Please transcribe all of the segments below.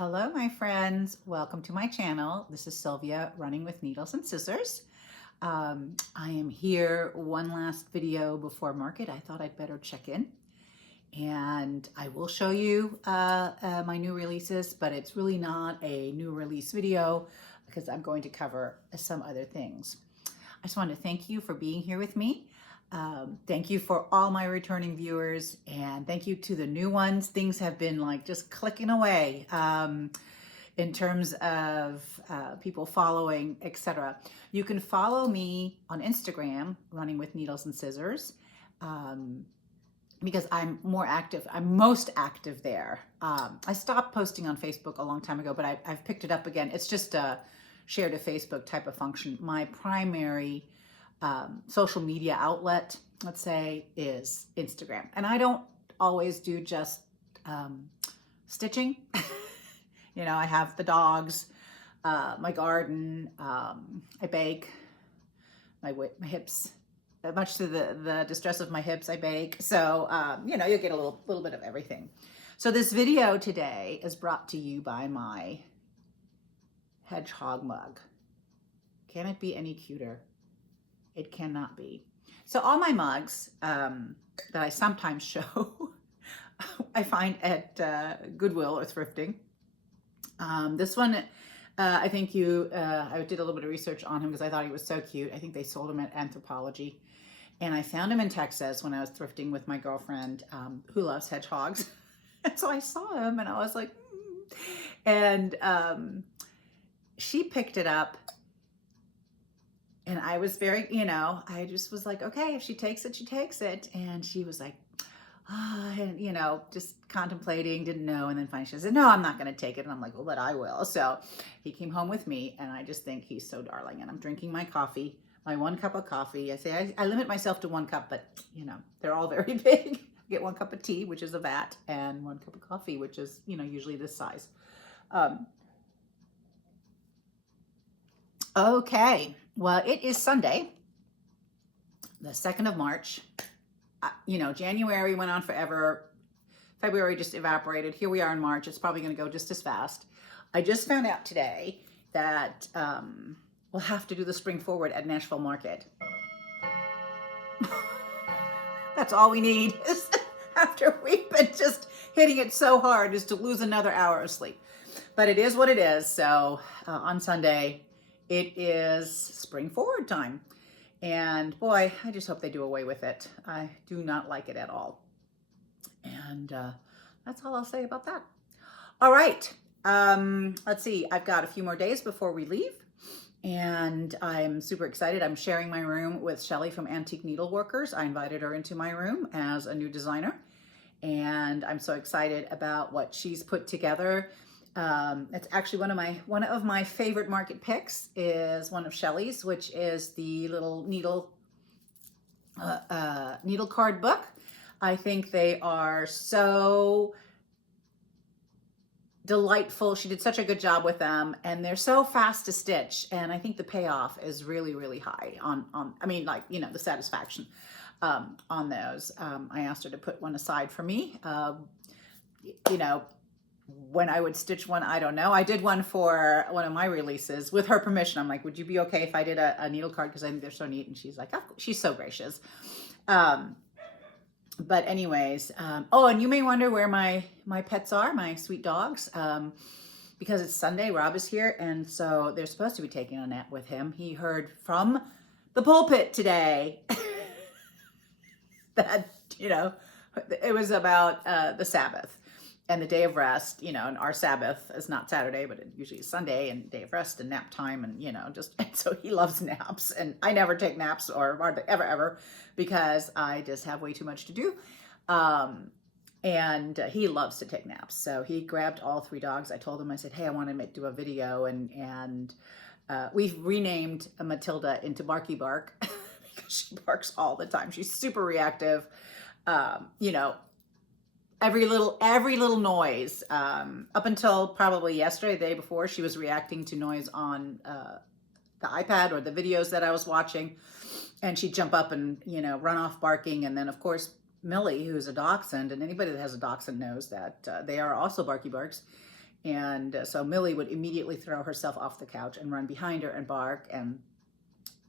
Hello, my friends. Welcome to my channel. This is Sylvia running with needles and scissors. I am here one last video before market. I thought I'd better check in and I will show you my new releases, but it's really not a new release video because I'm going to cover some other things. I just want to thank you for being here with me. Thank you for all my returning viewers, and thank you to the new ones. Things have been like just clicking away in terms of people following, etc. You can follow me on Instagram, Running with Needles and Scissors, because I'm more active. I'm most active there. I stopped posting on Facebook a long time ago, but I've picked it up again. It's just a share to Facebook type of function. My primary social media outlet, let's say, is Instagram. And I don't always do just stitching. You know, I have the dogs, my garden, I bake, my hips, much to the distress of my hips, I bake. So, you know, you'll get a little bit of everything. So this video today is brought to you by my hedgehog mug. Can it be any cuter? It cannot be. So all my mugs that I sometimes show, I find at Goodwill or thrifting. This one, I think I did a little bit of research on him because I thought he was so cute. I think they sold him at Anthropology. And I found him in Texas when I was thrifting with my girlfriend who loves hedgehogs. And so I saw him and I was like, And she picked it up. And I was very, you know, I just was like, okay, if she takes it, she takes it. And she was like, and, you know, just contemplating, didn't know. And then finally she said, no, I'm not going to take it. And I'm like, well, but I will. So he came home with me and I just think he's so darling. And I'm drinking my coffee, my 1 cup of coffee. I say I limit myself to 1 cup, but, you know, they're all very big. I get 1 cup of tea, which is a vat, and 1 cup of coffee, which is, you know, usually this size. Okay. Well, it is Sunday, the 2nd of March. You know, January went on forever. February just evaporated. Here we are in March. It's probably going to go just as fast. I just found out today that we'll have to do the Spring Forward at Nashville Market. That's all we need is after we've been just hitting it so hard is to lose another hour of sleep. But it is what it is. So on Sunday, it is Spring Forward time. And boy, I just hope they do away with it. I do not like it at all. And that's all I'll say about that. All right. Let's see. I've got a few more days before we leave. And I'm super excited. I'm sharing my room with Shelly from Antique Needleworkers. I invited her into my room as a new designer. And I'm so excited about what she's put together. It's actually one of my favorite market picks is one of Shelly's, which is the little needle card book. I think they are so delightful. She did such a good job with them, and they're so fast to stitch. And I think the payoff is really, really high on I mean, like, you know, the satisfaction on those. I asked her to put one aside for me. You know, when I would stitch one, I don't know. I did one for one of my releases with her permission. I'm like, would you be okay if I did a needle card? Because I think they're so neat. And she's like, oh, she's so gracious. But anyways, oh, and you may wonder where my pets are, my sweet dogs, because it's Sunday. Rob is here. And so they're supposed to be taking a nap with him. He heard from the pulpit today that, you know, it was about the Sabbath. And the day of rest, you know, and our Sabbath is not Saturday, but it usually is Sunday, and day of rest and nap time, and, you know, just, and so he loves naps. And I never take naps, or hardly ever, because I just have way too much to do. And he loves to take naps. So he grabbed all 3 dogs. I told him, I said, hey, I want to do a video. And we've renamed Matilda into Barky Bark because she barks all the time. She's super reactive. You know, every little noise, up until probably yesterday, the day before, she was reacting to noise on the iPad or the videos that I was watching, and she'd jump up and, you know, run off barking. And then of course Millie, who's a dachshund, and anybody that has a dachshund knows that they are also Barky Barks. And so Millie would immediately throw herself off the couch and run behind her and bark. And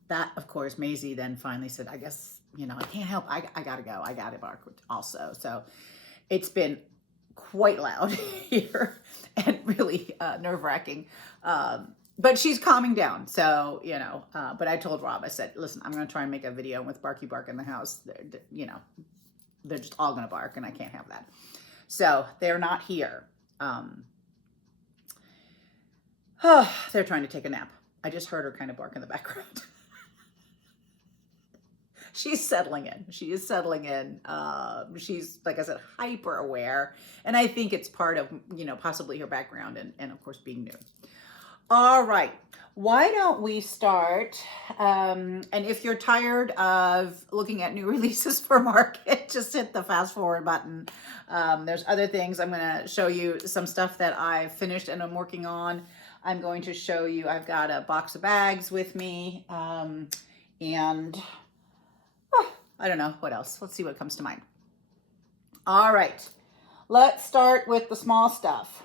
that, of course, Maisie then finally said, I guess, you know, I can't help. I gotta go. I gotta bark also. So it's been quite loud here and really nerve-wracking. But she's calming down. So, you know, but I told Rob, I said, listen, I'm going to try and make a video with Barky Bark in the house. You know, they're just all going to bark and I can't have that. So they're not here. They're trying to take a nap. I just heard her kind of bark in the background. She's settling in. She is settling in. She's, like I said, hyper aware. And I think it's part of, you know, possibly her background and of course, being new. All right. Why don't we start? And if you're tired of looking at new releases for Market, just hit the fast forward button. There's other things. I'm going to show you some stuff that I've finished and I'm working on. I'm going to show you, I've got a box of bags with me. And I don't know what else. Let's see what comes to mind. All right. Let's start with the small stuff.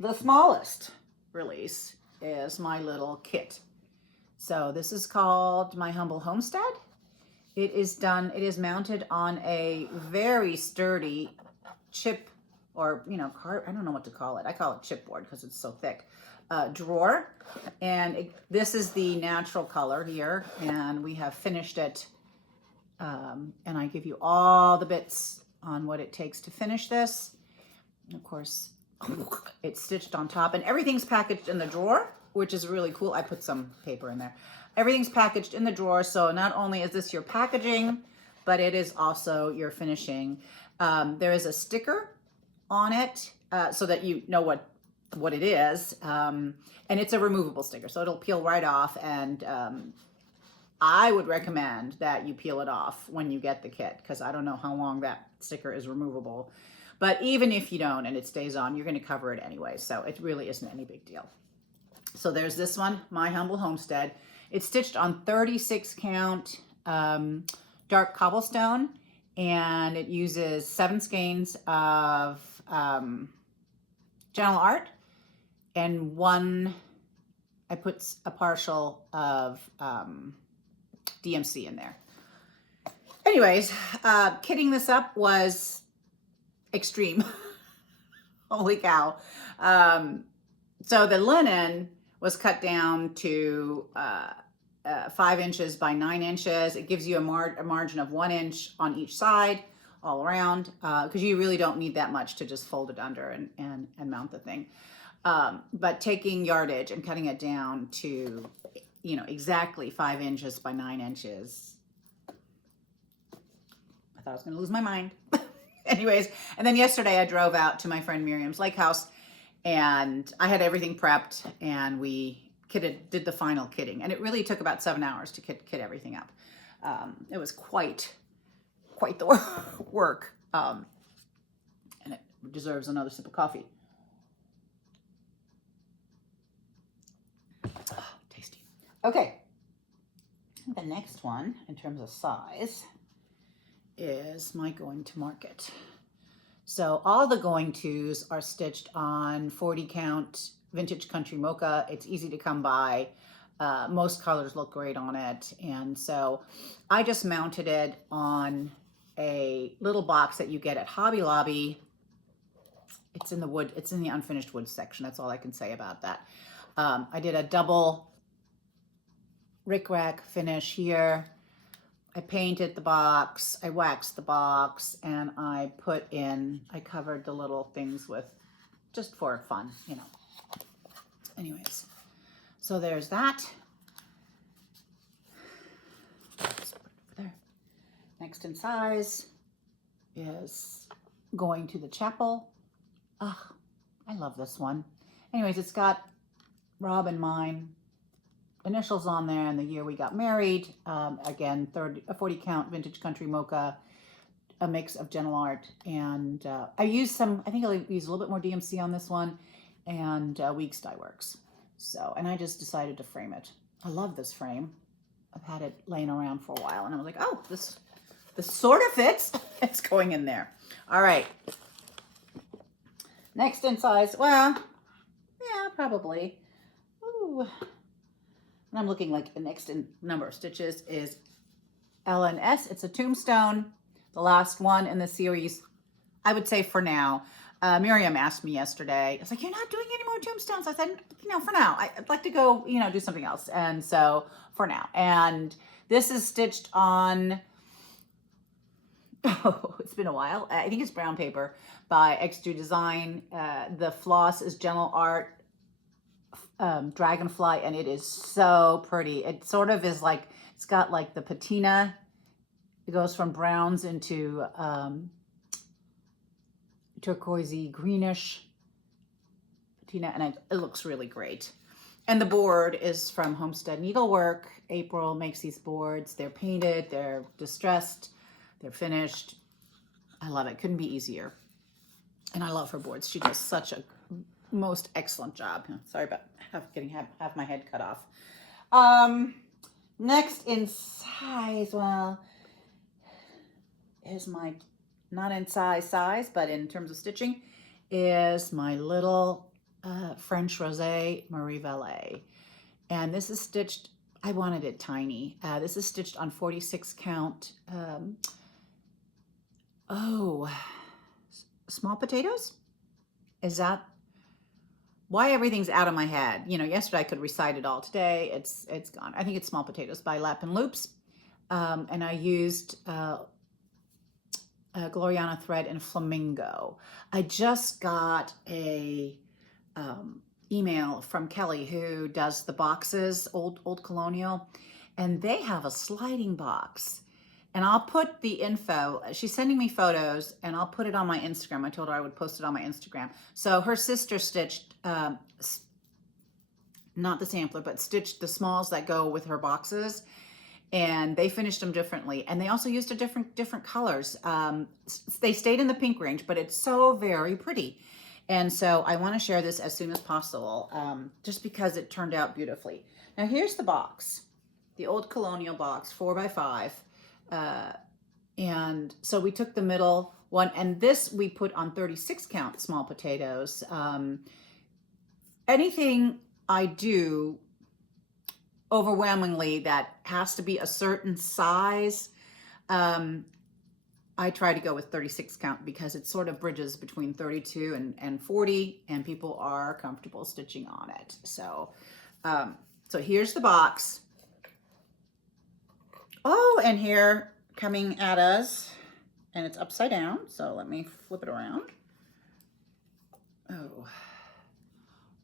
The smallest release is my little kit. So this is called My Humble Homestead. It is mounted on a very sturdy chip or, you know, I don't know what to call it. I call it chipboard because it's so thick. Drawer. And this is the natural color here. And we have finished it. And I give you all the bits on what it takes to finish this. And of course, it's stitched on top and everything's packaged in the drawer, which is really cool. I put some paper in there. Everything's packaged in the drawer. So not only is this your packaging, but it is also your finishing. There is a sticker on it so that you know what it is. And it's a removable sticker, so it'll peel right off. And I would recommend that you peel it off when you get the kit, because I don't know how long that sticker is removable. But even if you don't and it stays on, you're going to cover it anyway. So it really isn't any big deal. So there's this one, My Humble Homestead. It's stitched on 36 count dark cobblestone. And it uses 7 skeins of Gentle Art. And I put a partial of DMC in there. Anyways, kitting this up was extreme. Holy cow. So the linen was cut down to 5 inches by 9 inches. It gives you a margin of 1 inch on each side all around, because you really don't need that much to just fold it under and mount the thing. But taking yardage and cutting it down to, you know, exactly 5 inches by 9 inches. I thought I was going to lose my mind. Anyways, and then yesterday I drove out to my friend Miriam's lake house and I had everything prepped and we did the final kitting. And it really took about 7 hours to kit everything up. It was quite the work. And it deserves another sip of coffee. Oh, tasty. Okay. The next one in terms of size is my Going to Market. So all the going tos are stitched on 40 count vintage country mocha. It's easy to come by. Most colors look great on it. And so I just mounted it on a little box that you get at Hobby Lobby. It's in the wood, it's in the unfinished wood section. That's all I can say about that. I did a double rickrack finish here. I painted the box, I waxed the box, and I covered the little things with, just for fun, you know. Anyways, so there's that. Just put it over there. Next in size is Going to the Chapel. Ah, I love this one. Anyways, it's got Rob and mine initials on there and the year we got married. Again, 40 count vintage country mocha, a mix of Gentle Art, and I think I'll use a little bit more DMC on this one, and Weeks Dye Works. So, and I just decided to frame it. I love this frame. I've had it laying around for a while, and I was like, oh, this sort of fits. It's going in there. All right. Next in size, well, yeah, probably. Ooh. And I'm looking like the next in number of stitches is LNS. It's a tombstone, the last one in the series, I would say for now. Miriam asked me yesterday, I was like, you're not doing any more tombstones? I said, for now. I'd like to go, do something else. And so for now. And this is stitched on, oh, it's been a while. I think it's brown paper by Extra Design. The floss is Gentle Art Dragonfly, and it is so pretty. It sort of is like, it's got like the patina. It goes from browns into turquoisey greenish patina, and it looks really great. And the board is from Homestead Needlework. April makes these boards. They're painted, they're distressed, they're finished. I love it. Couldn't be easier. And I love her boards. She does such a most excellent job. Sorry about have my head cut off. Next in size, well, is my, not in size, but in terms of stitching, is my little French Rosé Marie Vallée. And this is stitched, I wanted it tiny. This is stitched on 46 count. Small potatoes? Is that why everything's out of my head? Yesterday I could recite it all. Today it's gone. I think it's Small Potatoes by Lap and Loops. And I used Gloriana thread and Flamingo. I just got a email from Kelly, who does the boxes, Old Colonial, and they have a sliding box. And I'll put the info, she's sending me photos, and I'll put it on my Instagram. I told her I would post it on my Instagram. So her sister stitched, not the sampler, but stitched the smalls that go with her boxes. And they finished them differently. And they also used a different colors. They stayed in the pink range, but it's so very pretty. And so I want to share this as soon as possible, just because it turned out beautifully. Now here's the box, the Old Colonial box, 4x5. And so we took the middle one, and this we put on 36 count Small Potatoes. Anything I do overwhelmingly that has to be a certain size, I try to go with 36 count because it sort of bridges between 32 and 40, and people are comfortable stitching on it. So, so here's the box. Oh, and here coming at us, and it's upside down. So let me flip it around. Oh,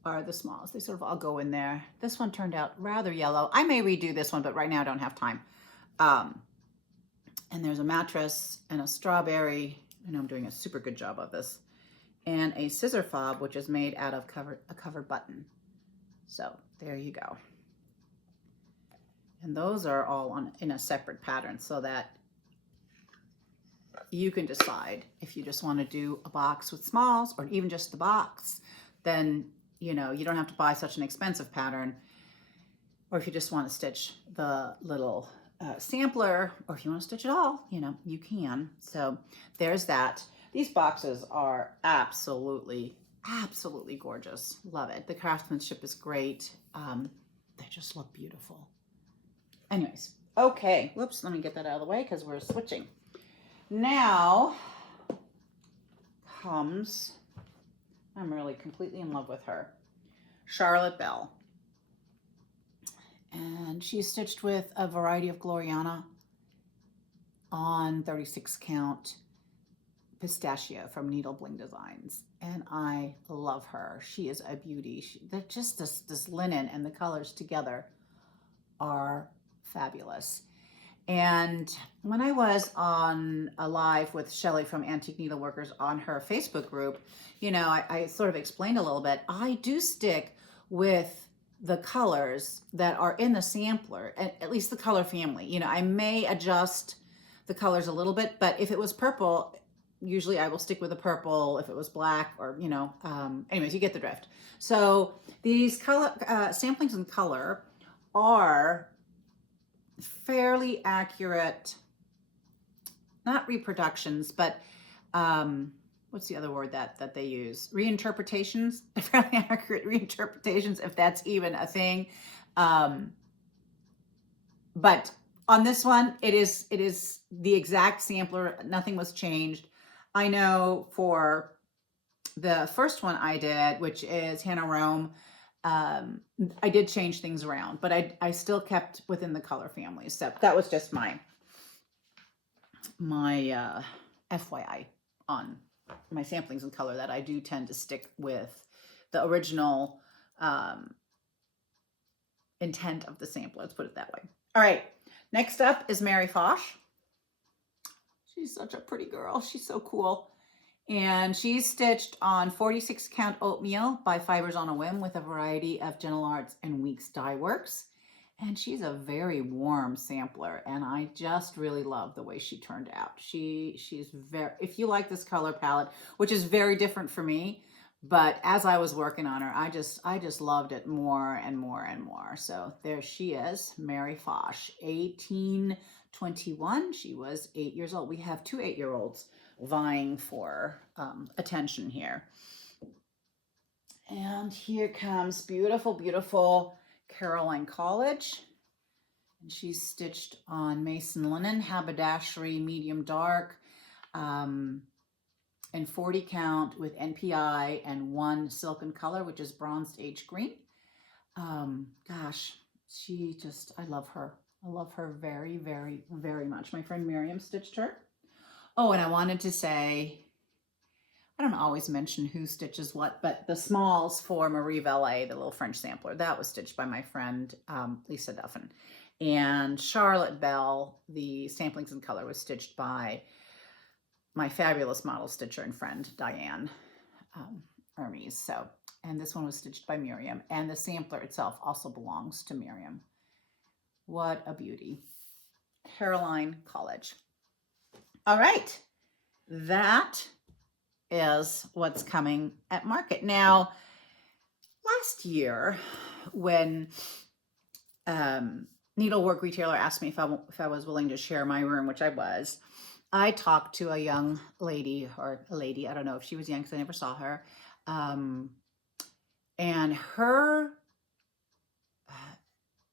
are the smalls. They sort of all go in there. This one turned out rather yellow. I may redo this one, but right now I don't have time. And there's a mattress and a strawberry. I know I'm doing a super good job of this. And a scissor fob, which is made out of a covered button. So there you go. And those are all in a separate pattern so that you can decide if you just want to do a box with smalls or even just the box. Then, you don't have to buy such an expensive pattern. Or if you just want to stitch the little sampler, or if you want to stitch it all, you can. So there's that. These boxes are absolutely gorgeous. Love it. The craftsmanship is great. They just look beautiful. Anyways, okay. Whoops, let me get that out of the way because we're switching. Now comes, I'm really completely in love with her, Charlotte Bell. And she's stitched with a variety of Gloriana on 36 count pistachio from Needle Bling Designs. And I love her. She is a beauty. They're just this linen and the colors together are fabulous. And when I was on a live with Shelly from Antique Needleworkers on her Facebook group, I sort of explained a little bit. I do stick with the colors that are in the sampler, at least the color family. I may adjust the colors a little bit, but if it was purple, usually I will stick with the purple. If it was black, or, anyways, you get the drift. So these color samplings in color are fairly accurate, not reproductions, but what what's the other word that they use? Reinterpretations, fairly accurate reinterpretations, if that's even a thing. But on this one, it is the exact sampler. Nothing was changed. I know for the first one I did, which is Hannah Rome, I did change things around, but I still kept within the color family. So that was just my FYI on my samplings in color, that I do tend to stick with the original intent of the sampler. Let's put it that way. All right, next up is Mary Foch. She's such a pretty girl. She's so cool. And she's stitched on 46 count oatmeal by Fibers on a Whim with a variety of Gentle Arts and Weeks dye works. And she's a very warm sampler, and I just really love the way she turned out. She's very, if you like this color palette, which is very different for me, but as I was working on her, I just loved it more and more and more. So there she is, Mary Foch, 1821. She was 8 years old. We have two 8-year-olds vying for attention here. And here comes beautiful, beautiful Caroline College. And she's stitched on Mason Linen, Haberdashery, medium dark, and 40 count with NPI and 1 silken color, which is bronzed H green. Gosh, I love her. I love her very, very, very much. My friend Miriam stitched her. Oh, and I wanted to say, I don't always mention who stitches what, but the smalls for Marie Valet, the little French sampler, that was stitched by my friend Lisa Duffin. And Charlotte Bell, the samplings in color, was stitched by my fabulous model stitcher and friend Diane Hermes. So, and this one was stitched by Miriam, and the sampler itself also belongs to Miriam. What a beauty. Caroline College. All right, that is what's coming at market. Now, last year when Needlework Retailer asked me if I was willing to share my room, which I was, I talked to a young lady, or a lady, I don't know if she was young because I never saw her, and her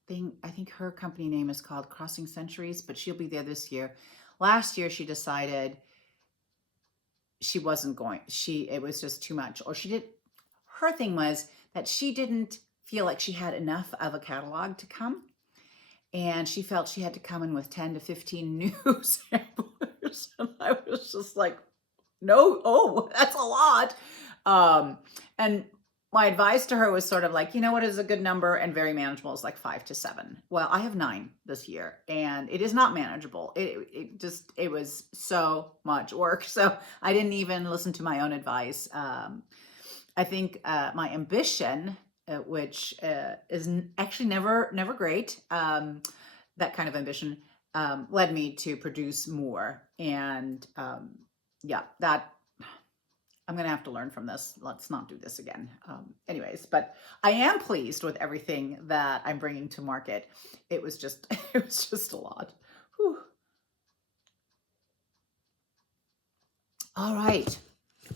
I think her company name is called Crossing Centuries, but she'll be there this year. Last year, she decided she wasn't going. It was just too much. Or her thing was that she didn't feel like she had enough of a catalog to come. And she felt she had to come in with 10 to 15 new samplers. And I was just like, no, that's a lot. And my advice to her was sort of like, what is a good number and very manageable is like 5 to 7. Well, I have 9 this year, and it is not manageable. It was so much work. So I didn't even listen to my own advice. I think my ambition, which is actually never great, that kind of ambition led me to produce more. And yeah, that I'm going to have to learn from this. Let's not do this again. Anyways, but I am pleased with everything that I'm bringing to market. It was just a lot. Whew. All right.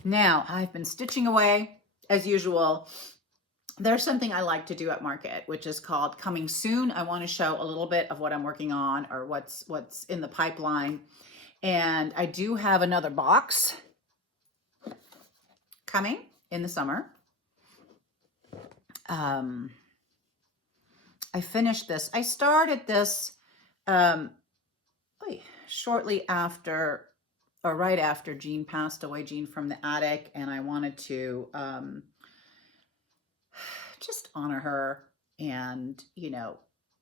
Now I've been stitching away as usual. There's something I like to do at market, which is called Coming Soon. I want to show a little bit of what I'm working on, or what's in the pipeline. And I do have another box coming in the summer. I finished this. I started this shortly after, or right after Jean passed away, Jean from the attic, and I wanted to just honor her. And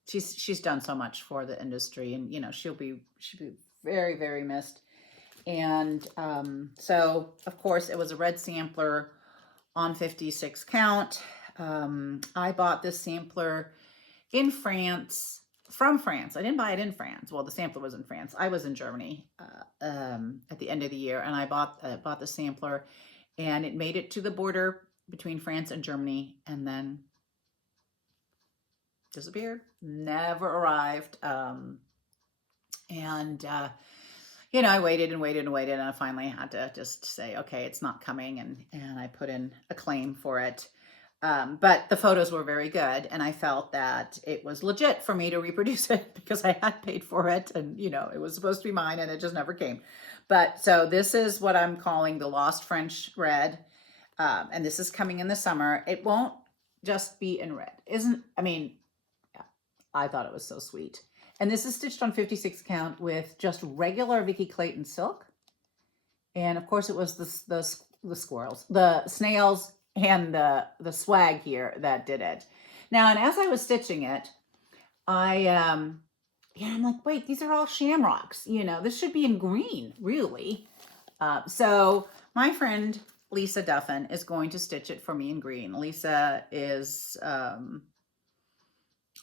she's done so much for the industry, and she'll be very, very missed. And so, of course, it was a red sampler on 56 count. I bought this sampler in France, from France. I didn't buy it in France. Well, the sampler was in France. I was in Germany at the end of the year, and I bought the sampler, and it made it to the border between France and Germany, and then disappeared. Never arrived. you know, I waited and waited and waited, and I finally had to just say, okay, it's not coming, and I put in a claim for it. But the photos were very good, and I felt that it was legit for me to reproduce it because I had paid for it, and you know, it was supposed to be mine, and it just never came. But so this is what I'm calling the Lost French Red, and this is coming in the summer. It won't just be in red, isn't? I mean, yeah, I thought it was so sweet. And this is stitched on 56 count with just regular Vicky Clayton silk. And of course it was the squirrels, the snails, and the swag here that did it. Now, and as I was stitching it, yeah, I'm like, wait, these are all shamrocks. You know, this should be in green, really. So my friend Lisa Duffin is going to stitch it for me in green. Lisa is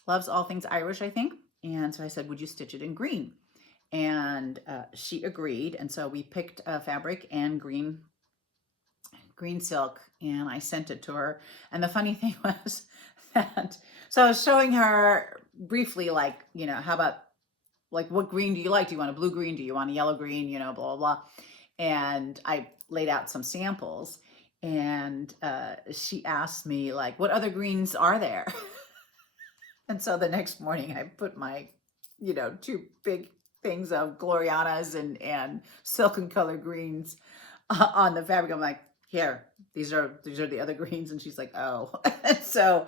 loves all things Irish, I think. And so I said, would you stitch it in green? And she agreed. And so we picked a fabric and green silk, and I sent it to her. And the funny thing was that, so I was showing her briefly, like, you know, how about, like, what green do you like? Do you want a blue green? Do you want a yellow green? You know, blah, blah, blah. And I laid out some samples, and she asked me, like, what other greens are there? And so the next morning I put my, you know, 2 big things of Glorianas and silken color greens on the fabric. I'm like, here, these are the other greens. And she's like, oh. So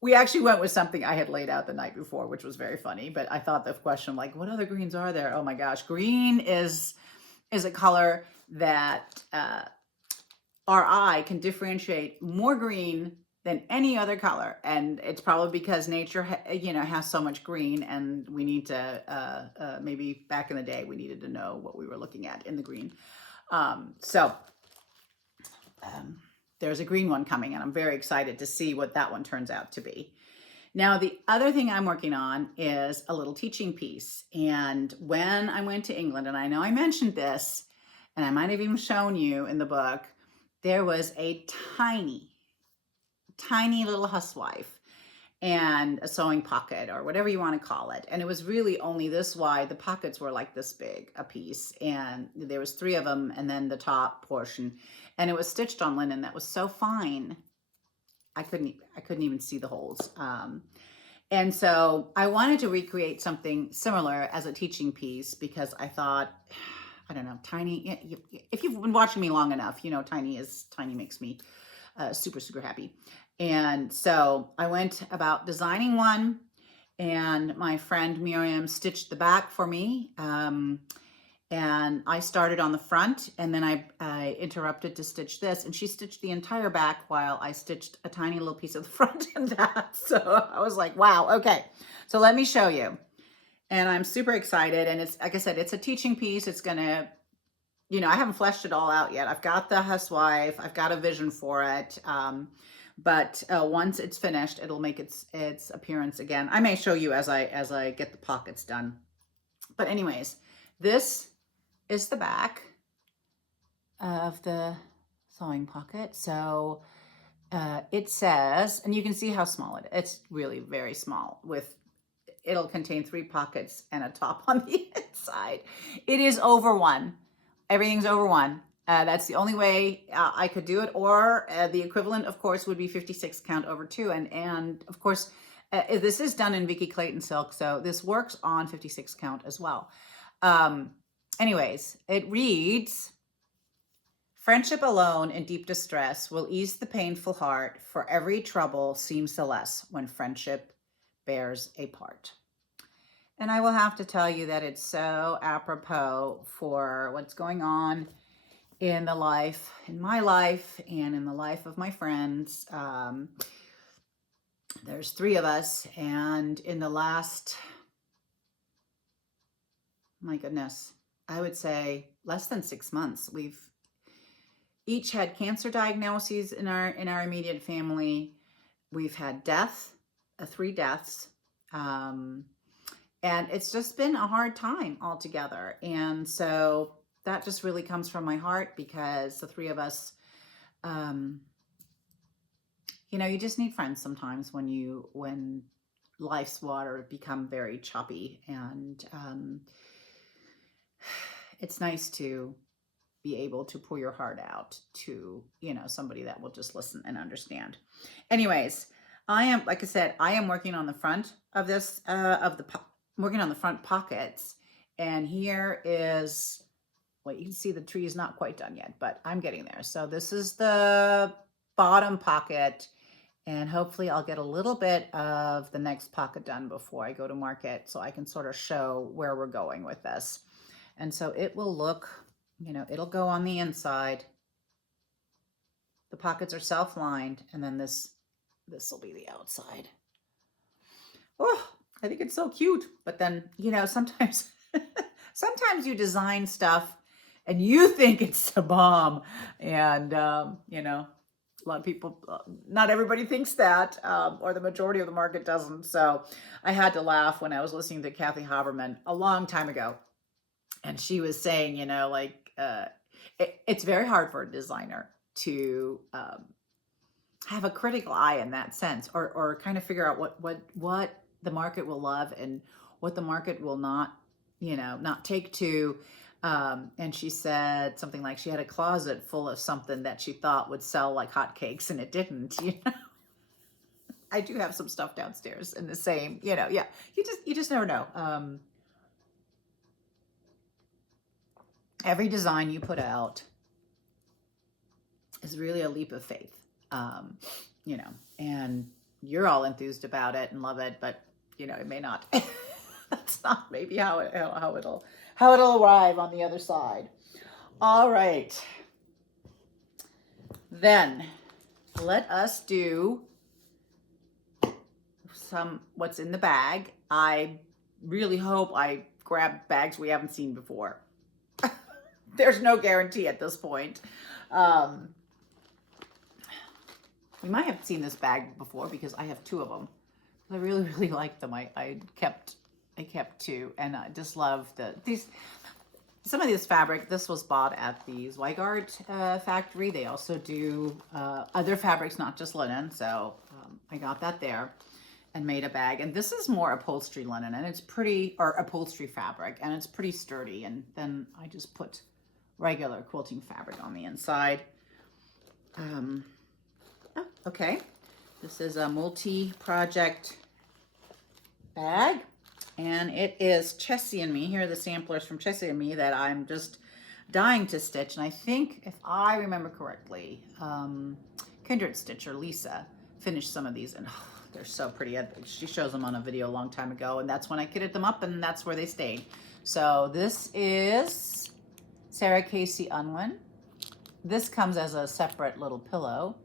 we actually went with something I had laid out the night before, which was very funny. But I thought the question, like, what other greens are there? Oh my gosh, green is a color that our eye can differentiate more green than any other color. And it's probably because nature, you know, has so much green, and we need to, maybe back in the day, we needed to know what we were looking at in the green. There's a green one coming, and I'm very excited to see what that one turns out to be. Now, the other thing I'm working on is a little teaching piece. And when I went to England, and I know I mentioned this, and I might have even shown you in the book, there was a tiny little housewife and a sewing pocket, or whatever you want to call it. And it was really only this wide. The pockets were like this big a piece, and there was 3 of them, and then the top portion, and it was stitched on linen that was so fine I couldn't even see the holes. And so I wanted to recreate something similar as a teaching piece, because I thought, I don't know, tiny, if you've been watching me long enough, you know, tiny makes me super, super happy. And so I went about designing one, and my friend Miriam stitched the back for me. And I started on the front, and then I interrupted to stitch this, and she stitched the entire back while I stitched a tiny little piece of the front and that. So I was like, wow, okay. So let me show you. And I'm super excited. And it's, like I said, it's a teaching piece. It's gonna, you know, I haven't fleshed it all out yet. I've got the housewife, I've got a vision for it. But once it's finished, it'll make its appearance again. I may show you as I get the pockets done. But anyways, this is the back of the sewing pocket. So it says, and you can see how small it is. It's really very small. It'll contain 3 pockets and a top on the inside. It is over 1. Everything's over 1. That's the only way I could do it. Or the equivalent, of course, would be 56 count over 2. And of course, this is done in Vicky Clayton silk, so this works on 56 count as well. Anyways, it reads, friendship alone in deep distress will ease the painful heart, for every trouble seems the less when friendship bears a part. And I will have to tell you that it's so apropos for what's going on in my life, and in the life of my friends. There's 3 of us, and in the last, my goodness, I would say less than 6 months, we've each had cancer diagnoses in our immediate family. We've had 3 deaths. And it's just been a hard time altogether. And so that just really comes from my heart, because the 3 of us, you know, you just need friends sometimes when life's water become very choppy. And it's nice to be able to pour your heart out to, you know, somebody that will just listen and understand. Anyways, I am, like I said, I am working on the front of this, working on the front pockets. And here is, well, you can see the tree is not quite done yet, but I'm getting there. So this is the bottom pocket, and hopefully I'll get a little bit of the next pocket done before I go to market so I can sort of show where we're going with this. And so it will look, you know, it'll go on the inside. The pockets are self-lined, and then this will be the outside. Oh, I think it's so cute. But then, you know, sometimes sometimes you design stuff and you think it's the bomb, and you know, a lot of people, not everybody thinks that, or the majority of the market doesn't. So I had to laugh when I was listening to Kathy Haberman a long time ago, and she was saying, you know, like, it's very hard for a designer to have a critical eye in that sense, or kind of figure out what the market will love and what the market will not, you know, not take to. And she said something like she had a closet full of something that she thought would sell like hotcakes, and it didn't, you know. I do have some stuff downstairs in the same, you know, yeah, you just never know. Every design you put out is really a leap of faith, you know, and you're all enthused about it and love it, but you know, it may not, that's not maybe how it'll arrive on the other side. All right. Then let us do what's in the bag. I really hope I grab bags we haven't seen before. There's no guarantee at this point. You might have seen this bag before because I have two of them. I really, really like them. I kept two, and I just love some of this fabric. This was bought at the Zweigart factory. They also do other fabrics, not just linen. So I got that there and made a bag. And this is more upholstery linen, and it's pretty, or upholstery fabric, and it's pretty sturdy. And then I just put regular quilting fabric on the inside. Oh, okay. This is a multi-project bag, and it is Chessie and Me. Here are the samplers from Chessie and Me that I'm just dying to stitch. And I think, if I remember correctly, Kindred Stitcher Lisa finished some of these, and oh, they're so pretty. She shows them on a video a long time ago, and that's when I kitted them up, and that's where they stayed. So this is Sarah Casey Unwin. This comes as a separate little pillow.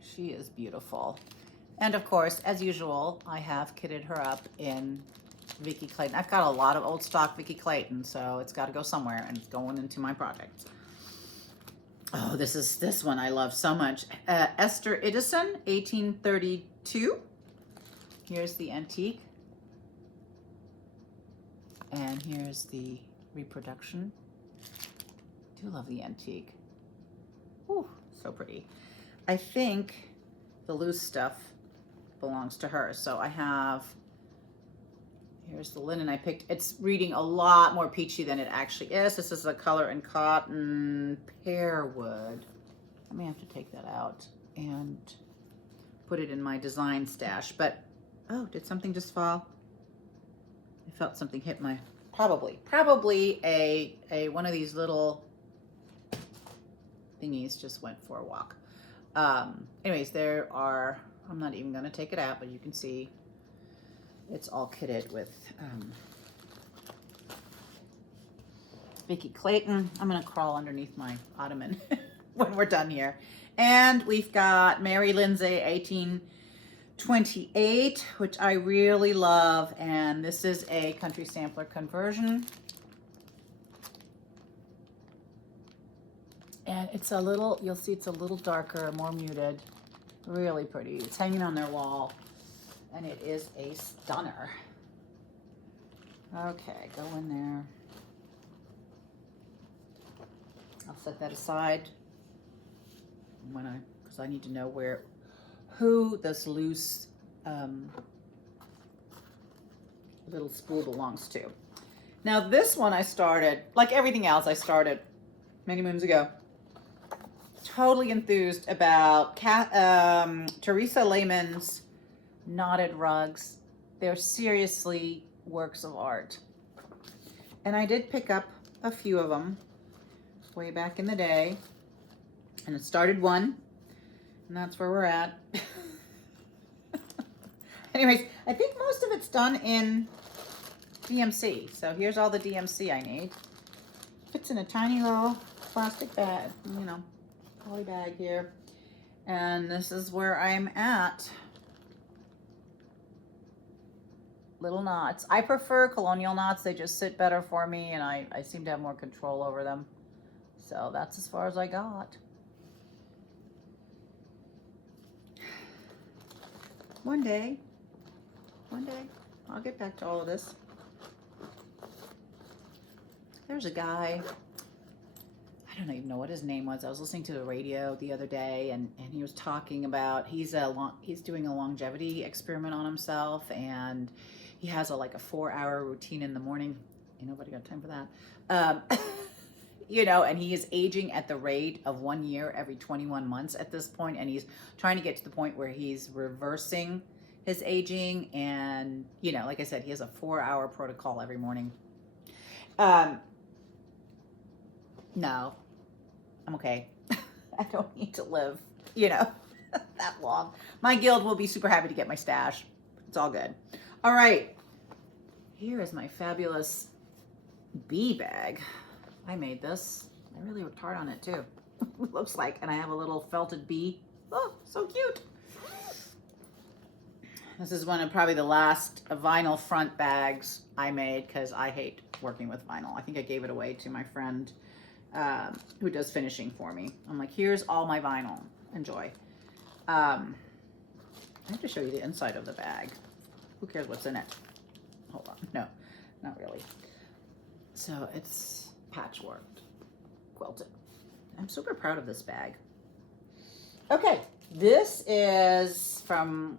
She is beautiful. And of course, as usual, I have kitted her up in Vicky Clayton. I've got a lot of old stock Vicky Clayton, so it's got to go somewhere, and it's going into my project. Oh, this one I love so much. Esther Edison, 1832. Here's the antique. And here's the reproduction. I do love the antique. Ooh, so pretty. I think the loose stuff belongs to her. So I have, here's the linen I picked. It's reading a lot more peachy than it actually is. This is a color and cotton pearwood. I may have to take that out and put it in my design stash. But, oh, did something just fall? I felt something hit my, probably a one of these little thingies just went for a walk. Anyways, there are, I'm not even going to take it out, but you can see it's all kitted with Vicky Clayton. I'm going to crawl underneath my ottoman when we're done here. And we've got Mary Lindsay, 1828, which I really love. And this is a country sampler conversion. And it's a little, you'll see it's a little darker, more muted. Really pretty. It's hanging on their wall, and it is a stunner. Okay, go in there. I'll set that aside because I need to know who this loose little spool belongs to. Now this one I started, like everything else I started many moons ago, totally enthused about Teresa Lehman's knotted rugs. They're seriously works of art. And I did pick up a few of them way back in the day. And it started one, and that's where we're at. Anyways, I think most of it's done in DMC. So here's all the DMC I need. Fits in a tiny little plastic bag, you know, poly bag here. And this is where I'm at. Little knots. I prefer colonial knots. They just sit better for me, and I seem to have more control over them. So that's as far as I got. One day, I'll get back to all of this. There's a guy, I don't even know what his name was. I was listening to the radio the other day, and he was talking about, he's doing a longevity experiment on himself, and he has like a 4-hour routine in the morning. Ain't nobody got time for that. You know, and he is aging at the rate of 1 year every 21 months at this point, and he's trying to get to the point where he's reversing his aging. And, you know, like I said, he has a 4-hour protocol every morning. No, I'm okay. I don't need to live, you know, that long. My guild will be super happy to get my stash. It's all good. All right. Here is my fabulous bee bag. I made this. I really worked hard on it too. It looks like, and I have a little felted bee. Oh, so cute. This is one of probably the last vinyl front bags I made because I hate working with vinyl. I think I gave it away to my friend who does finishing for me. I'm like, here's all my vinyl. Enjoy. I have to show you the inside of the bag. Who cares what's in it? Hold on. No, not really. So it's patchworked, quilted. I'm super proud of this bag. Okay, this is from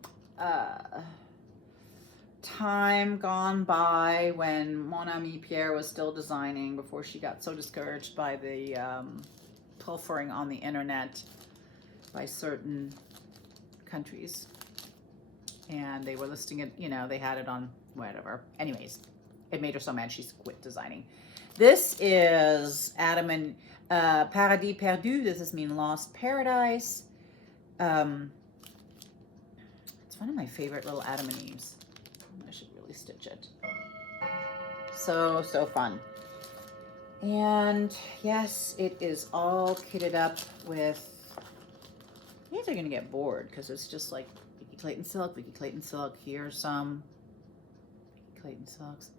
time gone by when Mon Ami Pierre was still designing before she got so discouraged by the pilfering on the internet by certain countries. And they were listing it, you know, they had it on whatever. Anyways, it made her so mad she quit designing. This is Adam and Paradis Perdu. This is mean Lost Paradise. It's one of my favorite little Adam and Eves. I should really stitch it. So fun. And yes, it is all kitted up with, you guys are gonna get bored because it's just like Vicky Clayton silk, here's some Vicky Clayton silks.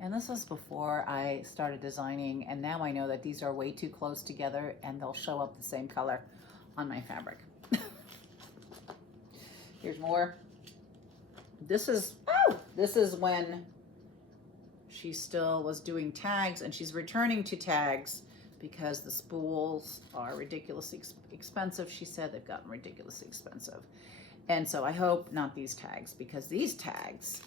And this was before I started designing, and now I know that these are way too close together and they'll show up the same color on my fabric. Here's more. This is when she still was doing tags, and she's returning to tags because the spools are ridiculously expensive. She said they've gotten ridiculously expensive. And so I hope not these tags, because these tags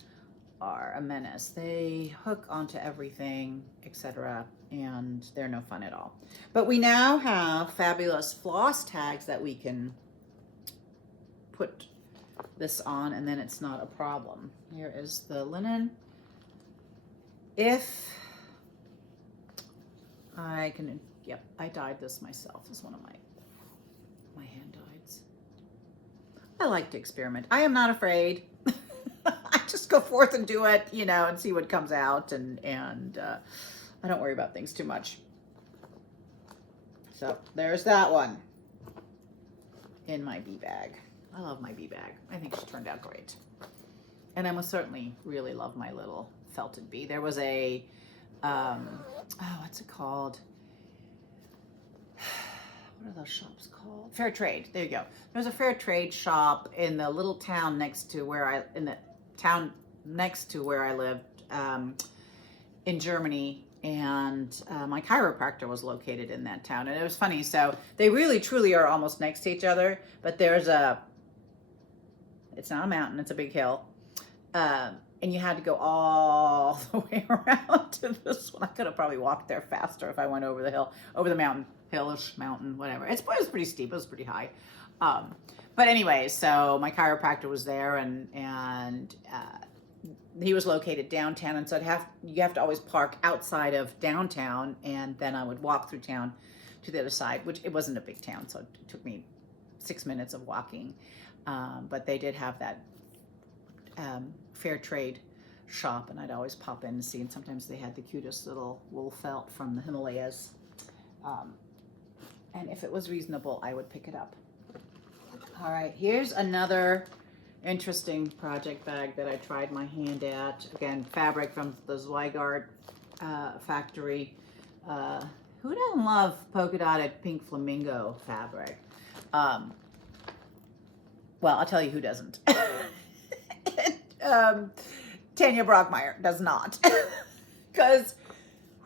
are a menace. They hook onto everything, etc., and they're no fun at all. But we now have fabulous floss tags that we can put this on, and then it's not a problem. Here is the linen. If I can, yep, I dyed this myself. This is one of my hand dyes. I like to experiment. I am not afraid. I just go forth and do it, you know, and see what comes out, and I don't worry about things too much. So there's that one in my bee bag. I love my bee bag. I think she turned out great. And I most certainly really love my little felted bee. There was a, oh, what's it called? What are those shops called? Fair Trade. There you go. There was a Fair Trade shop in the little town next to where I lived in Germany, and my chiropractor was located in that town. And it was funny. So they really, truly are almost next to each other, but there's it's not a mountain, it's a big hill. and you had to go all the way around to this one. I could have probably walked there faster if I went over the hill, over the mountain, hillish mountain, whatever. It was pretty steep. It was pretty high. But anyway, so my chiropractor was there, and he was located downtown, and so you have to always park outside of downtown, and then I would walk through town to the other side, which it wasn't a big town, so it took me 6 minutes of walking. But they did have that fair trade shop, and I'd always pop in and see, and sometimes they had the cutest little wool felt from the Himalayas. And if it was reasonable, I would pick it up. All right, here's another interesting project bag that I tried my hand at. Again, fabric from the Zweigart factory. Who doesn't love polka dotted pink flamingo fabric? Well, I'll tell you who doesn't. Tanya Brockmeyer does not. Because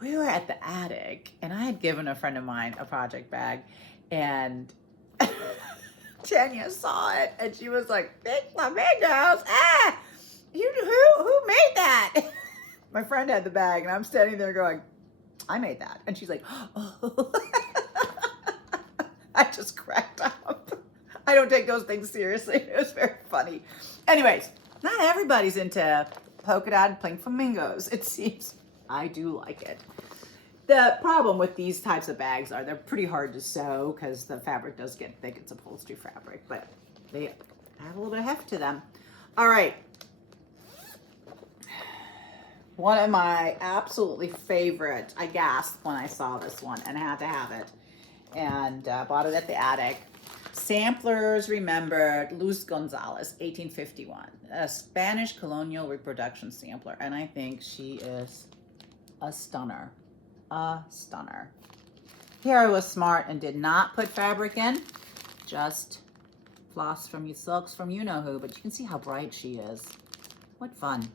we were at the attic, and I had given a friend of mine a project bag, and Tanya saw it, and she was like, "Big flamingos! Ah, who made that?" My friend had the bag, and I'm standing there going, "I made that," and she's like, "Oh." I just cracked up. I don't take those things seriously. It was very funny. Anyways, not everybody's into polka dot pink flamingos. It seems I do like it. The problem with these types of bags are they're pretty hard to sew because the fabric does get thick. It's upholstery fabric, but they have a little bit of heft to them. All right. One of my absolutely favorite, I gasped when I saw this one and had to have it, and bought it at the attic. Samplers remembered Luz Gonzalez, 1851, a Spanish colonial reproduction sampler, and I think she is a stunner. A stunner. Here I was smart and did not put fabric in, just floss from you, silks from you know who, but you can see how bright she is. What fun.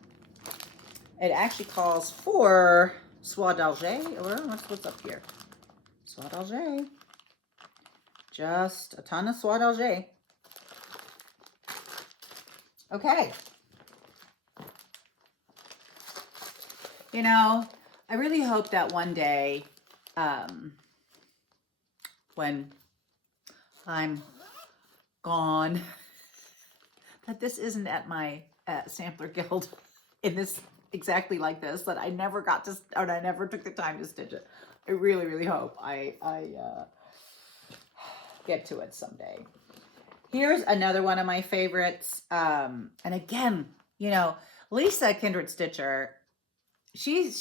It actually calls for soie d'Alger, or what's up here? Soie d'Alger. Just a ton of soie d'Alger. Okay. You know, I really hope that one day, when I'm gone, that this isn't at my sampler guild in this exactly like this, that I never got to, or I never took the time to stitch it. I really, really hope I get to it someday. Here's another one of my favorites. And again, you know, Lisa Kindred Stitcher, she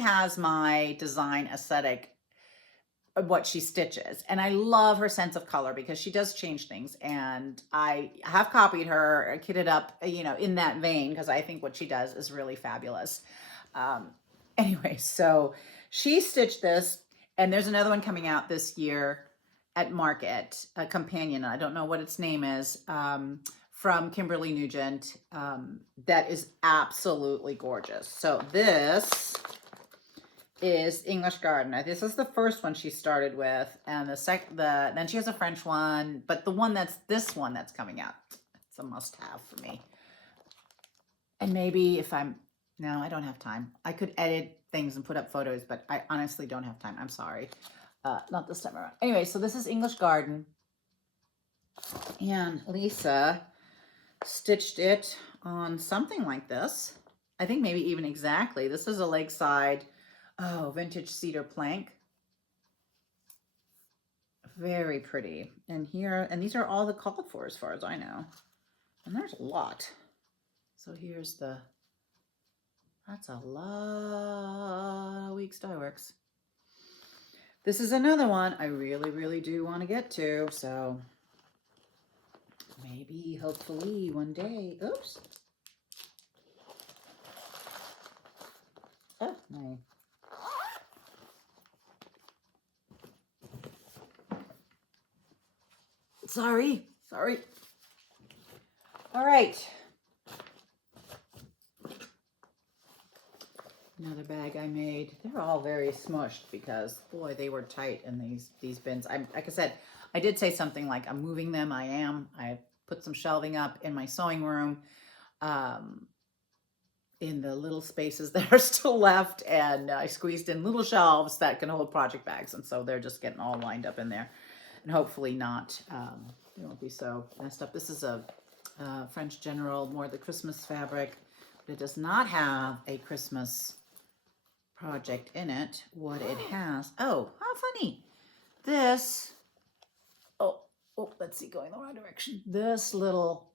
has my design aesthetic of what she stitches, and I love her sense of color because she does change things, and I have copied her, kitted up, you know, in that vein, because I think what she does is really fabulous. Anyway, so she stitched this, and there's another one coming out this year at Market, a companion, I don't know what its name is, from Kimberly Nugent, that is absolutely gorgeous. So this is English Garden. This is the first one she started with, and then she has a French one, but this one that's coming out, it's a must-have for me. And maybe no, I don't have time. I could edit things and put up photos, but I honestly don't have time. I'm sorry. Not this time around. Anyway, so this is English Garden, and Lisa stitched it on something like this. I think maybe even exactly. This is a lakeside, vintage cedar plank. Very pretty. And these are all the called for as far as I know. And there's a lot. So here's that's a lot of weeks dye works. This is another one I really, really do want to get to. So maybe, hopefully, one day. Oops. Oh, my. Sorry. All right. Another bag I made. They're all very smushed because, boy, they were tight in these bins. Like I said, I did say something like I'm moving them. I put some shelving up in my sewing room. in the little spaces that are still left, and I squeezed in little shelves that can hold project bags, and so they're just getting all lined up in there, and hopefully not, they won't be so messed up. This is a French General, more the Christmas fabric, but it does not have a Christmas project in it. What it has, oh, how funny, this, oh, let's see, going the wrong direction, this little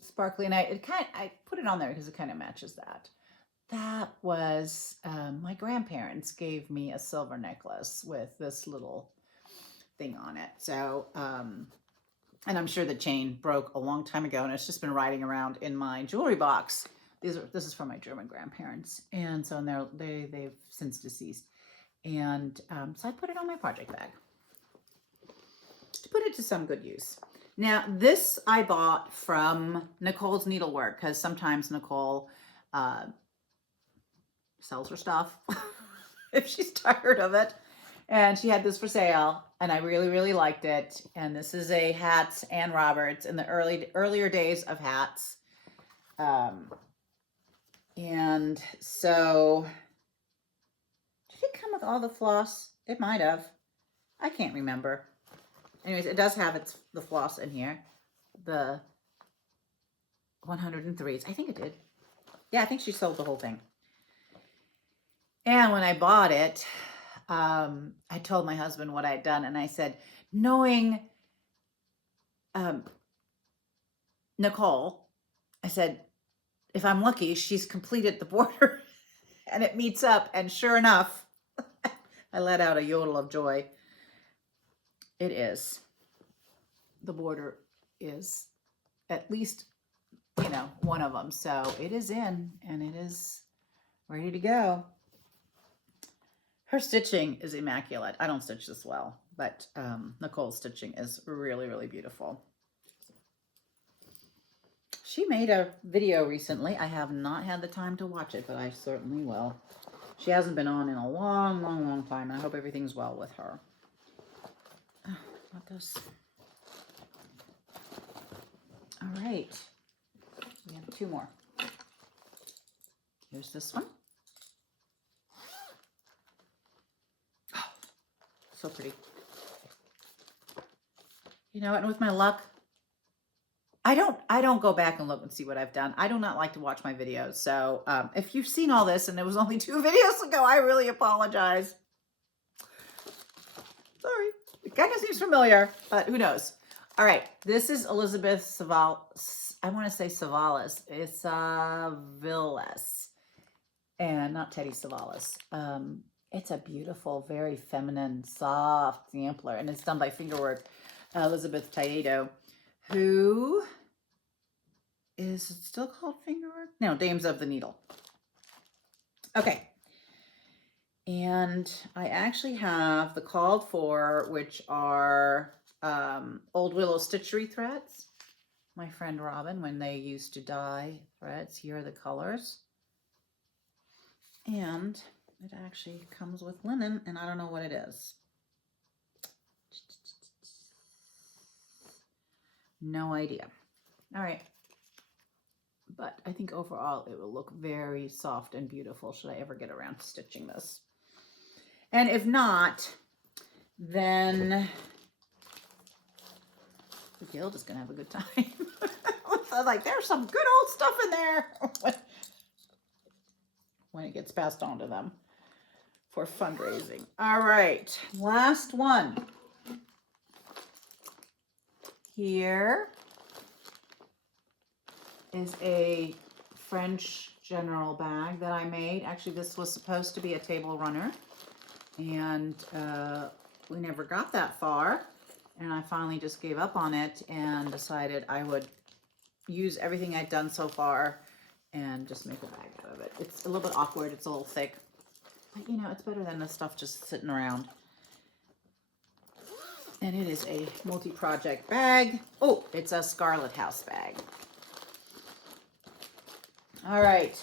sparkly, and I put it on there because it kind of matches that. That was, my grandparents gave me a silver necklace with this little thing on it. So, and I'm sure the chain broke a long time ago, and it's just been riding around in my jewelry box. This is from my German grandparents, and so they've since deceased. And so I put it on my project bag to put it to some good use. Now, this I bought from Nicole's Needlework, because sometimes Nicole sells her stuff if she's tired of it. And she had this for sale, and I really, really liked it. And this is a Hats and Roberts in the earlier days of hats. And so, did it come with all the floss? It might have. I can't remember. Anyways, it does have the floss in here. The 103s. I think it did. Yeah, I think she sold the whole thing. And when I bought it, I told my husband what I'd done, and I said, knowing Nicole, I said, if I'm lucky, she's completed the border and it meets up. And sure enough, I let out a yodel of joy. It is. The border is at least, one of them. So it is in, and it is ready to go. Her stitching is immaculate. I don't stitch this well, but Nicole's stitching is really, really beautiful. She made a video recently. I have not had the time to watch it, but I certainly will. She hasn't been on in a long, long, long time, and I hope everything's well with her. What this? All right. We have two more. Here's this one. Oh, so pretty. You know, and with my luck, I don't go back and look and see what I've done. I do not like to watch my videos. So if you've seen all this and it was only 2 videos ago, I really apologize. Sorry. It kind of seems familiar, but who knows? All right. This is Elizabeth Savalas. I want to say Savalas. It's Savalas. And not Teddy Savalas. It's a beautiful, very feminine, soft sampler. And it's done by Fingerwork Elizabeth Taedo, who is it still called Fingerwork? No, Dames of the Needle. Okay. And I actually have the called for, which are Old Willow Stitchery threads. My friend Robin, when they used to dye threads, here are the colors. And it actually comes with linen, and I don't know what it is. No idea. All right. But I think overall it will look very soft and beautiful should I ever get around to stitching this. And if not, then the guild is going to have a good time. Like, there's some good old stuff in there when it gets passed on to them for fundraising. All right. Last one. Here is a French General bag that I made. Actually, this was supposed to be a table runner, and we never got that far. And I finally just gave up on it and decided I would use everything I'd done so far and just make a bag out of it. It's a little bit awkward. It's a little thick, but you know, it's better than the stuff just sitting around. And it is a multi-project bag. Oh, it's a Scarlet House bag. All right.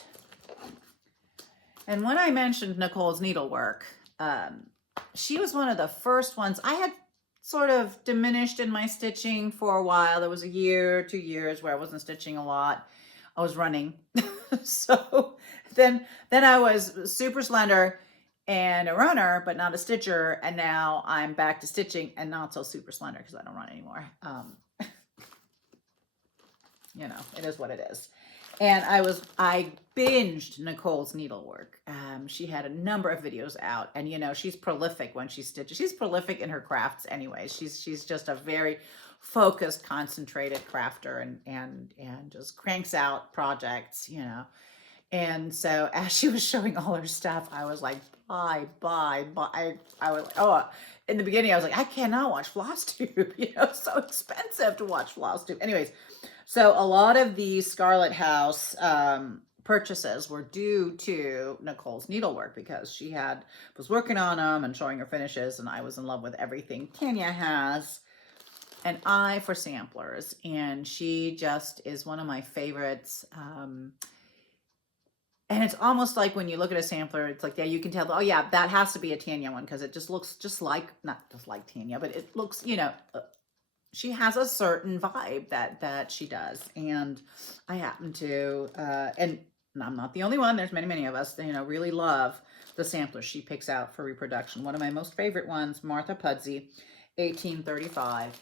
And when I mentioned Nicole's Needlework, she was one of the first ones. I had sort of diminished in my stitching for a while. There was a year, 2 years where I wasn't stitching a lot. I was running. So then I was super slender and a runner, but not a stitcher. And now I'm back to stitching and not so super slender because I don't run anymore. You know, it is what it is. And I binged Nicole's needlework. She had a number of videos out, and you know, she's prolific when she stitches. She's prolific in her crafts anyway. She's just a very focused, concentrated crafter, and just cranks out projects, you know. And so as she was showing all her stuff, I was like, bye. I was like, oh, in the beginning, I was like, I cannot watch Flosstube. You know, it's so expensive to watch Flosstube. Anyways, so a lot of the Scarlet House purchases were due to Nicole's needlework because she was working on them and showing her finishes, and I was in love with everything Tanya has an eye for samplers, and she just is one of my favorites. And it's almost like when you look at a sampler, it's like, yeah, you can tell, oh yeah, that has to be a Tanya one because it just looks just like, not just like Tanya, but it looks, you know, she has a certain vibe that she does. And I happen to, and I'm not the only one, there's many of us that, you know, really love the samplers she picks out for reproduction. One of my most favorite ones, Martha Pudsey, 1835.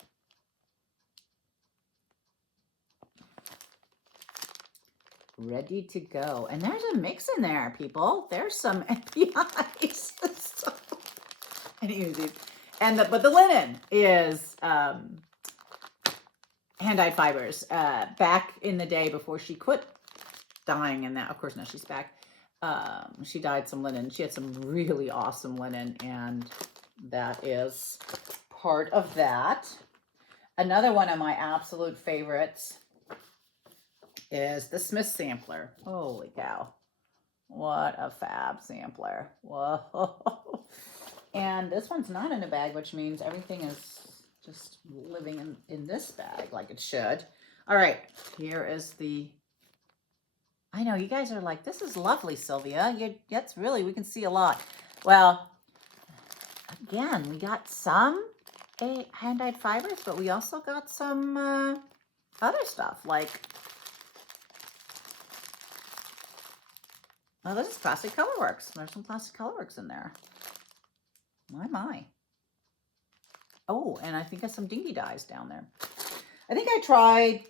Ready to go. And there's a mix in there, people. There's some NPIs. So, but the linen is hand-dyed fibers. Back in the day before she quit dyeing, and that, of course, now she's back. She dyed some linen. She had some really awesome linen, and that is part of that. Another one of my absolute favorites is the Smith sampler. Holy cow. What a fab sampler. Whoa. And this one's not in a bag, which means everything is just living in this bag like it should. All right, here is the, I know you guys are like, this is lovely, Sylvia. That's really, we can see a lot. Well, again, we got some hand-dyed fibers, but we also got some other stuff like, oh, this is plastic colorworks. There's some plastic colorworks in there. My. Oh, and I think there's some dinky dyes down there. I think I tried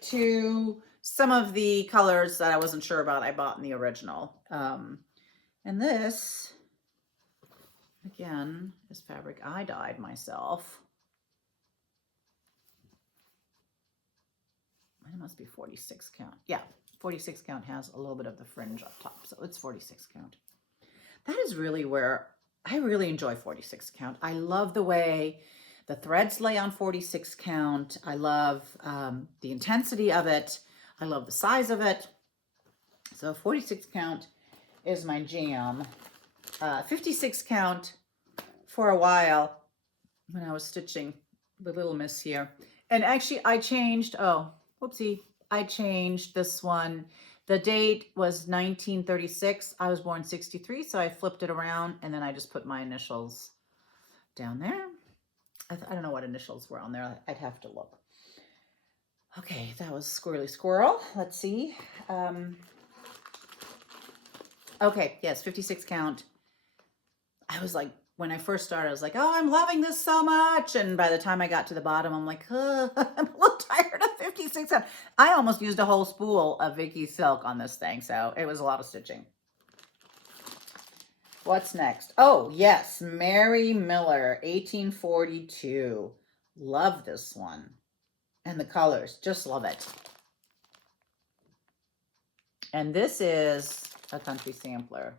some of the colors that I wasn't sure about I bought in the original. And this, again, is fabric I dyed myself. It must be 46 count. Yeah. 46 count has a little bit of the fringe up top, so it's 46 count. That is really where I really enjoy 46 count. I love the way the threads lay on 46 count. I love the intensity of it. I love the size of it. So 46 count is my jam. 56 count for a while when I was stitching the little miss here. And actually I changed, oh, whoopsie. I changed this one. The date was 1936. I was born 63, so I flipped it around, and then I just put my initials down there. I don't know what initials were on there. I'd have to look. Okay, that was Squirrely Squirrel. Let's see. Okay, yes, 56 count. I was like, when I first started, I was like, oh, I'm loving this so much. And by the time I got to the bottom, I'm like, I'm a little tired of 56 count. I almost used a whole spool of Vicky Silk on this thing, so it was a lot of stitching. What's next? Oh, yes, Mary Miller, 1842. Love this one. And the colors, just love it. And this is a country sampler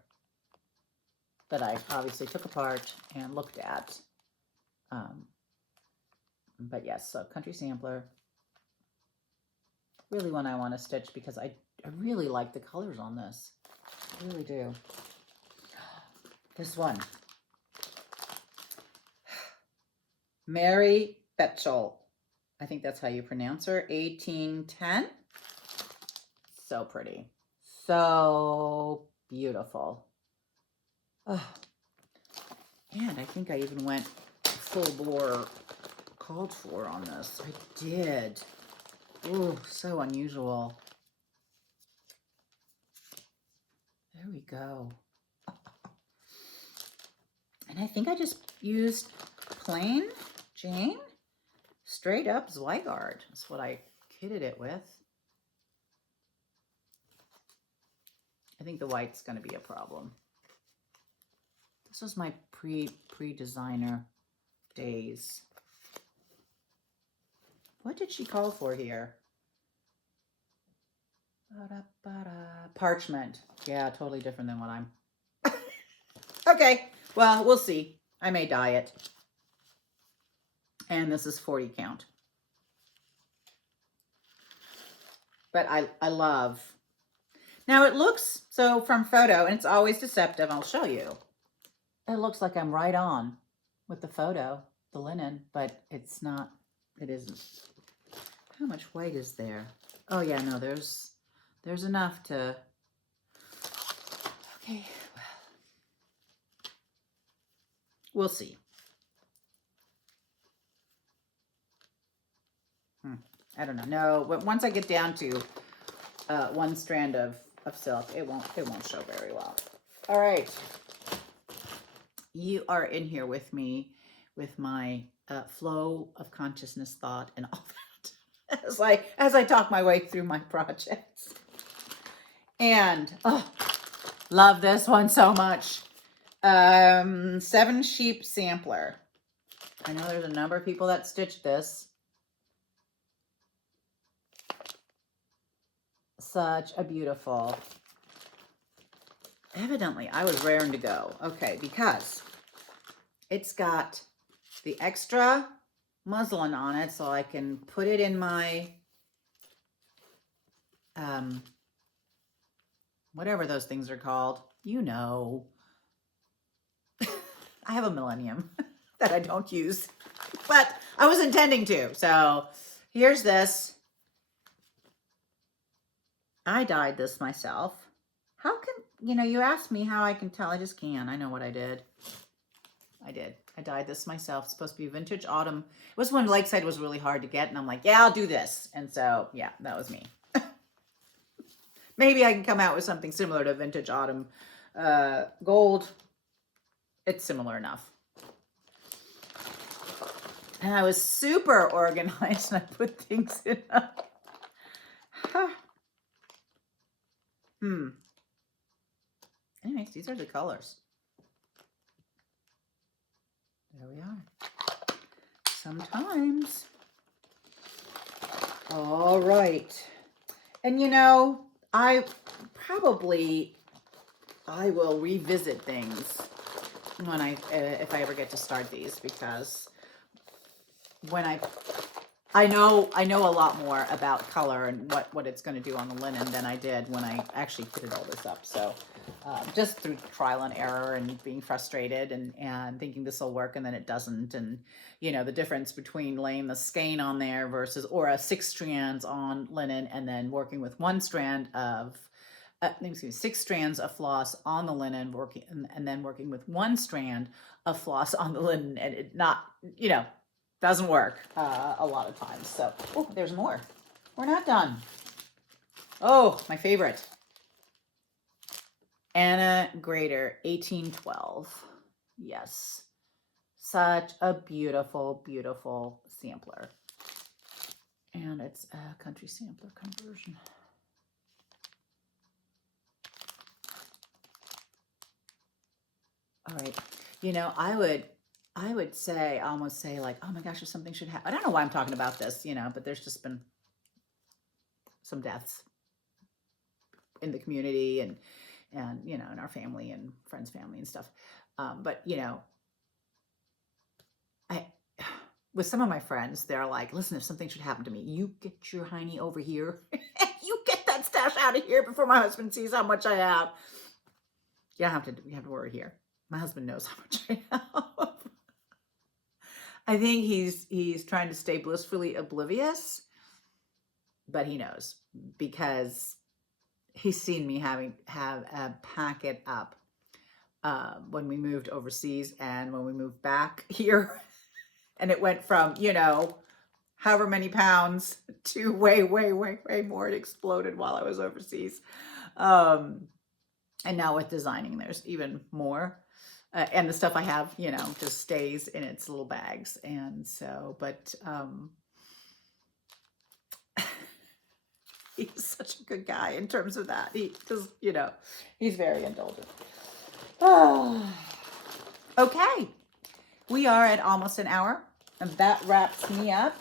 that I obviously took apart and looked at. But yes, so country sampler. Really one I want to stitch because I really like the colors on this. I really do. This one. Mary Betchel. I think that's how you pronounce her. 1810. So pretty. So beautiful. Oh. And I think I even went full bore called for on this. I did. Ooh, so unusual. There we go. And I think I just used plain Jane straight up Zweigart. That's what I kitted it with. I think the white's going to be a problem. This was my pre-designer days. What did she call for here? Parchment. Yeah, totally different than what I'm. Okay, well, we'll see. I may dye it. And this is 40 count. But I love. Now it looks, so from photo, and it's always deceptive, I'll show you. It looks like I'm right on with the photo, the linen, but it's not, it isn't. How much white is there? Oh yeah, no, there's enough to, okay, we'll see. I don't know. No, but once I get down to one strand of silk, it won't show very well. All right. You are in here with me with my flow of consciousness thought and all that as I talk my way through my projects. And love this one so much. 7 Sheep Sampler. I know there's a number of people that stitched this. Such a beautiful. Evidently, I was raring to go. Okay, because it's got the extra muslin on it, so I can put it in my whatever those things are called. You know. I have a Millennium that I don't use, but I was intending to. So here's this. I dyed this myself. How can, you asked me how I can tell. I just can. I know what I did. I dyed this myself. It's supposed to be vintage autumn. It was when Lakeside was really hard to get, and I'm like, yeah, I'll do this. And so, yeah, that was me. Maybe I can come out with something similar to vintage autumn gold. It's similar enough. And I was super organized, and I put things in. Anyways, these are the colors. There we are. Sometimes. All right. And I will revisit things when if I ever get to start these, because when I know a lot more about color and what it's going to do on the linen than I did when I actually kitted all this up. So just through trial and error and being frustrated and thinking this will work and then it doesn't. And, the difference between laying the skein on there versus, or 6 strands on linen and then working with 1 strand of, 6 strands of floss on the linen, and then working with 1 strand of floss on the linen, and it not, doesn't work a lot of times. So, oh, there's more. We're not done. Oh, my favorite. Anna Grader, 1812. Yes. Such a beautiful, beautiful sampler. And it's a country sampler conversion. All right. I would almost say like, oh my gosh, if something should happen. I don't know why I'm talking about this, but there's just been some deaths in the community and in our family and friends' family and stuff. But with some of my friends, they're like, listen, if something should happen to me, you get your hiney over here. You get that stash out of here before my husband sees how much I have. You don't have to worry here. My husband knows how much I have. I think he's trying to stay blissfully oblivious, but he knows because he's seen me have a packet up when we moved overseas and when we moved back here, and it went from however many pounds to way more. It exploded while I was overseas. And now with designing, there's even more. And the stuff I have, you know, just stays in its little bags. And so, but he's such a good guy in terms of that. He just, you know, he's very indulgent. Okay. We are at almost an hour, and that wraps me up.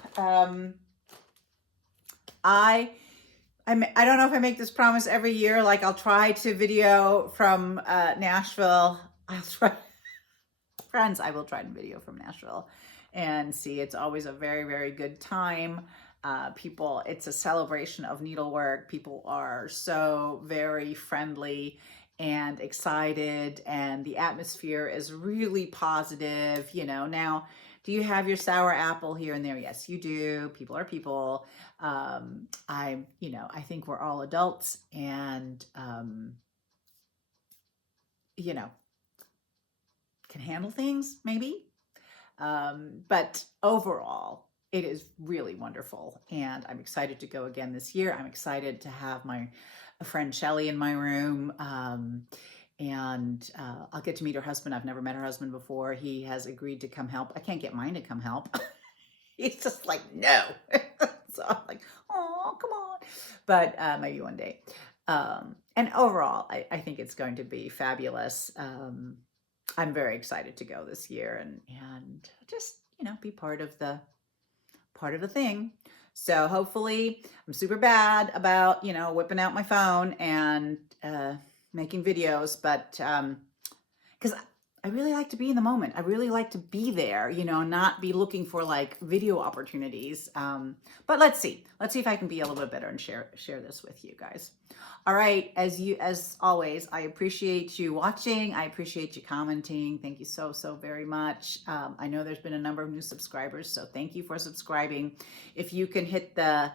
I don't know if I make this promise every year. Like, I'll try to video from Nashville. I'll try, friends, I will try to video from Nashville and see. It's always a very, very good time. People, it's a celebration of needlework. People are so very friendly and excited, and the atmosphere is really positive. You know, now, do you have your sour apple here and there? Yes, you do. People are people. You know, I think we're all adults, and you know, can handle things maybe. But overall, it is really wonderful, and I'm excited to go again this year. I'm excited to have my friend Shelly in my room, and I'll get to meet her husband. I've never met her husband before. He has agreed to come help. I can't get mine to come help. He's just like, no. So I'm like, oh, come on. But maybe one day. And overall, I think it's going to be fabulous. I'm very excited to go this year and just, you know, be part of the thing. So hopefully, I'm super bad about, you know, whipping out my phone and making videos, but because I really like to be in the moment. I really like to be there, you know, not be looking for like video opportunities. But let's see if I can be a little bit better and share this with you guys. All right. As always, I appreciate you watching. I appreciate you commenting. Thank you so very much. I know there's been a number of new subscribers, so thank you for subscribing. If you can hit the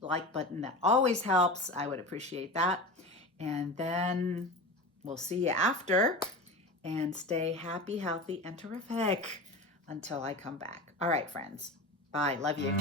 like button, that always helps. I would appreciate that. And then we'll see you after. And stay happy, healthy, and terrific until I come back. All right, friends. Bye. Love you.